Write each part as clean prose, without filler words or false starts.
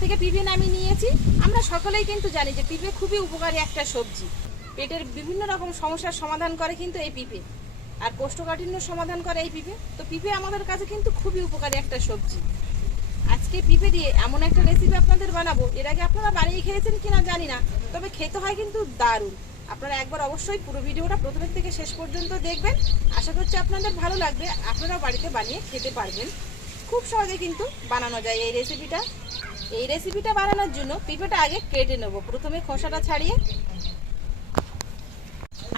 থেকে পিঁপে নামিয়ে নিয়েছি। আমরা সকলেই কিন্তু জানি যে পিঁপে খুবই উপকারী একটা সবজি। পেটের বিভিন্ন রকম সমস্যার সমাধান করে কিন্তু এই পিঁপে, আর কোষ্ঠকাঠিন্য সমাধান করে এই পিঁপে। তো পিঁপে আমাদের কাছে কিন্তু খুবই উপকারী একটা সবজি। আজকে পিঁপে দিয়ে এমন একটা রেসিপি আপনাদের বানাবো, এর আগে আপনারা বানিয়ে খেয়েছেন কিনা জানি না, তবে খেতে হয় কিন্তু দারুণ। আপনারা একবার অবশ্যই পুরো ভিডিওটা প্রথম থেকে শেষ পর্যন্ত দেখবেন। আশা করছি আপনাদের ভালো লাগবে, আপনারা বাড়িতে বানিয়ে খেতে পারবেন। খুব সহজে কিন্তু বানানো যায় এই রেসিপিটা। এই রেসিপিটা বানানোর জন্য পিঁপেটা আগে কেটে নেব, প্রথমে খোসাটা ছাড়িয়ে।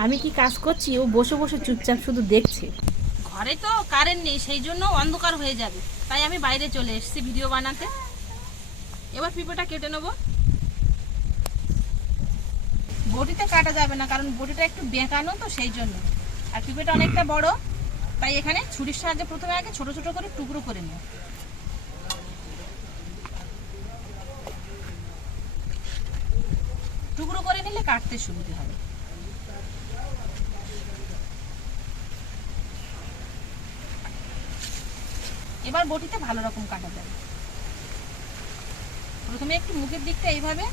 আমি কি কাজ করছি, ও বসে বসে চুপচাপ শুধু দেখছে। ঘরে তো কারেন্ট নেই, সেই জন্য অন্ধকার হয়ে যাবে, তাই আমি বাইরে চলে এসেছি ভিডিও বানাতে। এবার পিঁপেটা কেটে নেব। বটিতে কাটা যাবে না, কারণ বটিটা একটু বেঁকানো, তো সেই জন্য। আর পিঁপেটা অনেকটা বড়, তাই এখানে ছুরির সাহায্যে প্রথমে আগে ছোট ছোট করে টুকরো করে নেব। টুকরো করে নিলে কাটতে সুবিধা হবে। এবার বটিতে ভালো রকম কাটা যাবে। প্রথমে একটু মুখের দিকটা এইভাবে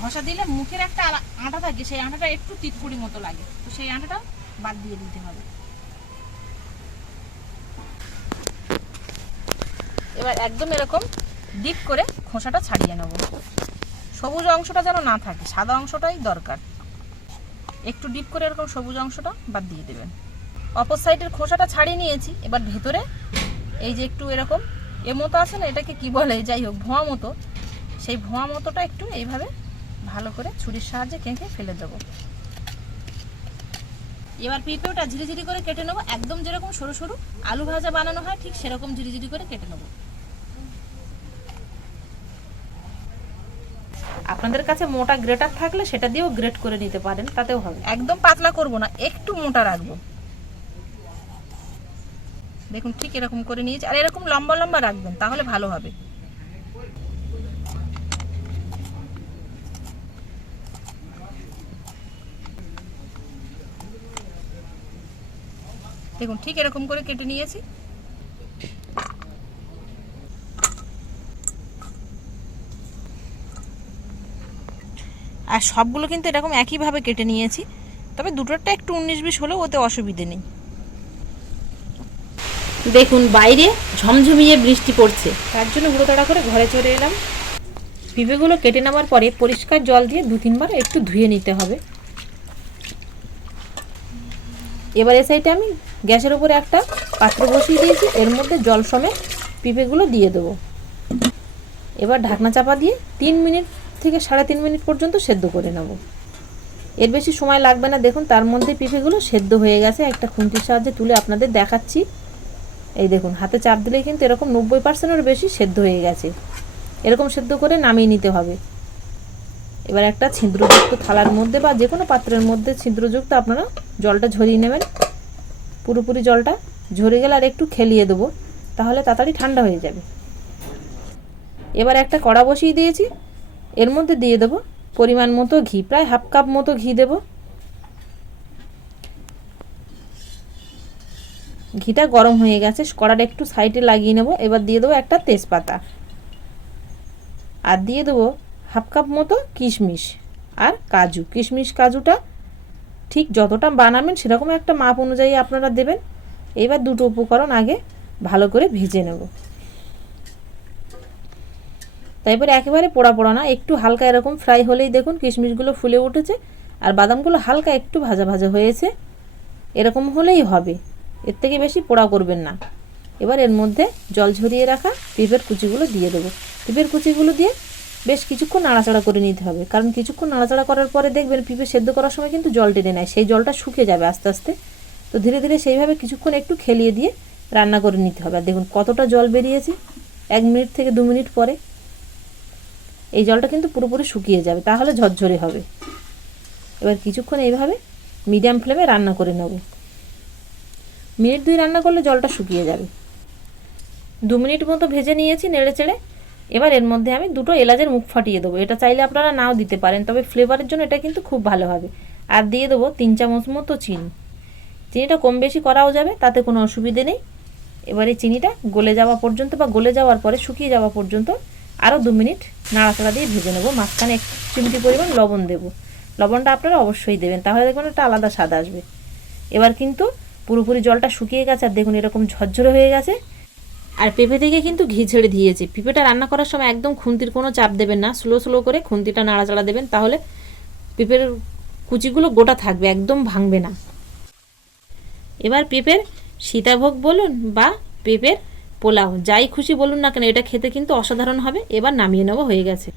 ঘষা দিলে মুখের একটা আটা থাকে, সেই আটাটা একটু তিতকুড়ি মতো লাগে, তো সেই আটাটা বাদ দিয়ে দিতে হবে। এবার একদম এরকম ডিপ করে খোসাটা ছাড়িয়ে নেব। সবুজ অংশটা যেন না থাকে, সাদা অংশটাই দরকার। একটু ডিপ করে এরকম সবুজ অংশটা বাদ দিয়ে দেবেন। অপর সাইডের খোসাটা ছাড়িয়ে নিয়েছি। এবার ভেতরে এই যে একটু এরকম মতো আছে না, এটাকে কি বলে, যাই হোক ভোঁয়া মতো, সেই ভোঁয়া মতোটা একটু এইভাবে ভালো করে ছুরির সাহায্যে কেটে ফেলে দেবো। এবার পিঁপেটা ঝিরিঝিরি করে কেটে নেবো, একদম যেরকম সরু সরু আলু ভাজা বানানো হয় ঠিক সেরকম ঝিরিঝিরি করে কেটে নেবো। আপনাদের কাছে মোটা গ্রেটার থাকলে সেটা দিয়েও গ্রেট করে নিতে পারেন, তাতেও হবে। একদম পাতলা করব না, একটু মোটা রাখবো। দেখুন ঠিক এরকম করে নিয়েছি, আর এরকম লম্বা লম্বা রাখবেন, তাহলে ভালো হবে। দেখুন ঠিক এরকম করে কেটে নিয়েছি। আর সবগুলো কিন্তু এরকম একইভাবে কেটে নিয়েছি, তবে দুটোরটা একটু 19-20 হলেও ওতে অসুবিধে নেই। দেখুন বাইরে ঝমঝমিয়ে বৃষ্টি পড়ছে, তার জন্য হুড়োতাড়া করে ঘরে চলে এলাম। পিঁপেগুলো কেটে নেওয়ার পরে পরিষ্কার জল দিয়ে 2-3 বার একটু ধুয়ে নিতে হবে। এবার এই সাইডে আমি গ্যাসের উপরে একটা পাত্র বসিয়ে দিয়েছি, এর মধ্যে জল সমেত পিঁপেগুলো দিয়ে দেবো। এবার ঢাকনা চাপা দিয়ে 3 মিনিট থেকে 3.5 মিনিট পর্যন্ত সেদ্ধ করে নেব। এর বেশি সময় লাগবে না। দেখুন তার মধ্যে পিঁপেগুলো সেদ্ধ হয়ে গেছে। একটা খুন্তির সাহায্যে তুলে আপনাদের দেখাচ্ছি। এই দেখুন হাতে চাপ দিলেই কিন্তু এরকম 90%-এর বেশি সেদ্ধ হয়ে গেছে। এরকম সেদ্ধ করে নামিয়ে নিতে হবে। এবার একটা ছিদ্রযুক্ত থালার মধ্যে বা যে কোনো পাত্রের মধ্যে ছিদ্রযুক্ত আপনারা জলটা ঝরিয়ে নেবেন। পুরোপুরি জলটা ঝরে গেলে আর একটু খেলিয়ে দেবো, তাহলে তাড়াতাড়ি ঠান্ডা হয়ে যাবে। এবার একটা কড়া বসিয়ে দিয়েছি, এর মধ্যে দিয়ে দেবো পরিমাণ মতো ঘি, প্রায় 1/2 কাপ মতো ঘি দেব। ঘিটা গরম হয়ে গেছে, কড়াটা একটু সাইডে লাগিয়ে নেব। এবার দিয়ে দেবো একটা তেজপাতা, আর দিয়ে দেবো 1/2 কাপ মতো কিশমিশ আর কাজু। কিশমিশ কাজুটা ঠিক যতটা বানাবেন সেরকম একটা মাপ অনুযায়ী আপনারা দেবেন। এবার দুটো উপকরণ আগে ভালো করে ভেজে নেব। তারপরে একেবারে পোড়া পোড়া না, একটু হালকা এরকম ফ্রাই হলেই দেখুন কিশমিশগুলো ফুলে উঠেছে আর বাদামগুলো হালকা একটু ভাজা ভাজা হয়েছে। এরকম হলেই হবে, এর থেকে বেশি পোড়া করবেন না। এবার এর মধ্যে জল ঝরিয়ে রাখা পিঁপের কুচিগুলো দিয়ে দেবো। পিঁপের কুচিগুলো দিয়ে বেশ কিছুক্ষণ নাড়াচাড়া করে নিতে হবে, কারণ কিছুক্ষণ নাড়াচাড়া করার পরে দেখবেন পিঁপে সেদ্ধ করার সময় কিন্তু জল টেনে নেয়, সেই জলটা শুকিয়ে যাবে আস্তে আস্তে। তো ধীরে ধীরে সেইভাবে কিছুক্ষণ একটু খেলিয়ে দিয়ে রান্না করে নিতে হবে। আর দেখুন কতটা জল বেরিয়েছে 1 মিনিট থেকে 2 মিনিট পরে। এই জলটা কিন্তু পুরোপুরি শুকিয়ে যাবে, তাহলে ঝরঝরে হবে। এবার কিছুক্ষণ এইভাবে মিডিয়াম ফ্লেমে রান্না করে নেব। মিনিট 2 রান্না করলে জলটা শুকিয়ে যাবে। 2 মিনিট মতো ভেজে নিয়েছি নেড়ে চেড়ে। এবার এর মধ্যে আমি 2টো এলাচের মুখ ফাটিয়ে দেবো। এটা চাইলে আপনারা নাও দিতে পারেন, তবে ফ্লেভারের জন্য এটা কিন্তু খুব ভালো হবে। আর দিয়ে দেবো 3 চামচ মতো চিনি। চিনিটা কম বেশি করাও যাবে, তাতে কোনো অসুবিধে নেই। এবারে চিনিটা গলে যাওয়া পর্যন্ত বা গলে যাওয়ার পরে শুকিয়ে যাওয়া পর্যন্ত আরও 2 মিনিট নাড়াচাড়া দিয়ে ভেজে নেবো। মাঝখানে এক চিমটি পরিমাণ লবণ দেব। লবণটা আপনারা অবশ্যই দেবেন, তাহলে দেখবেন একটা আলাদা স্বাদ আসবে। এবার কিন্তু পুরোপুরি জলটা শুকিয়ে গেছে আর দেখুন এরকম ঝরঝরে হয়ে গেছে। আর পেঁপে থেকে কিন্তু ঘি ছেড়ে দিয়েছে। পেঁপেটা রান্না করার সময় একদম খুন্তির কোনো চাপ দেবেন না, স্লো স্লো করে খুন্তিটা নাড়াচাড়া দেবেন, তাহলে পেঁপের কুচিগুলো গোটা থাকবে, একদম ভাঙবে না। এবার পেঁপের সীতাভোগ বলুন বা পেঁপের পোলাও, যাই খুশি বলুন না কেন, এটা খেতে কিন্তু অসাধারণ হবে। এবার নামিয়ে নেওয়া হয়ে গেছে।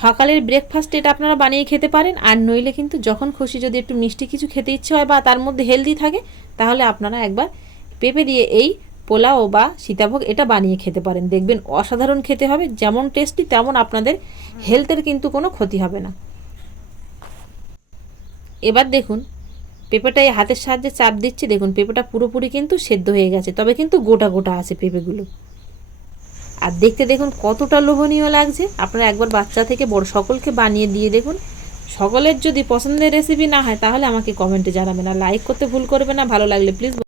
সকালের ব্রেকফাস্টে এটা আপনারা বানিয়ে খেতে পারেন। আর নইলে কিন্তু যখন খুশি যদি একটু মিষ্টি কিছু খেতে ইচ্ছে হয় বা তার মধ্যে হেলদি থাকে, তাহলে আপনারা একবার পেঁপে দিয়ে এই পোলাও বা সীতাভোগ এটা বানিয়ে খেতে পারেন। দেখবেন অসাধারণ খেতে হবে, যেমন টেস্টি তেমন আপনাদের হেলথের কিন্তু কোনো ক্ষতি হবে না। এবার দেখুন পেঁপেটা এই হাতের সাহায্যে চাপ দিচ্ছি, দেখুন পেঁপেটা পুরোপুরি কিন্তু সেদ্ধ হয়ে গেছে, তবে কিন্তু গোটা গোটা আছে পেঁপেগুলো। আর দেখতে দেখুন কতটা লোভনীয় লাগছে। আপনারা একবার বাচ্চা থেকে বড় সকলকে বানিয়ে দিয়ে দেখুন। সকলের যদি পছন্দের রেসিপি না হয় তাহলে আমাকে কমেন্টে জানাবেন। আর লাইক করতে ভুল করবে না, ভালো লাগলে প্লিজ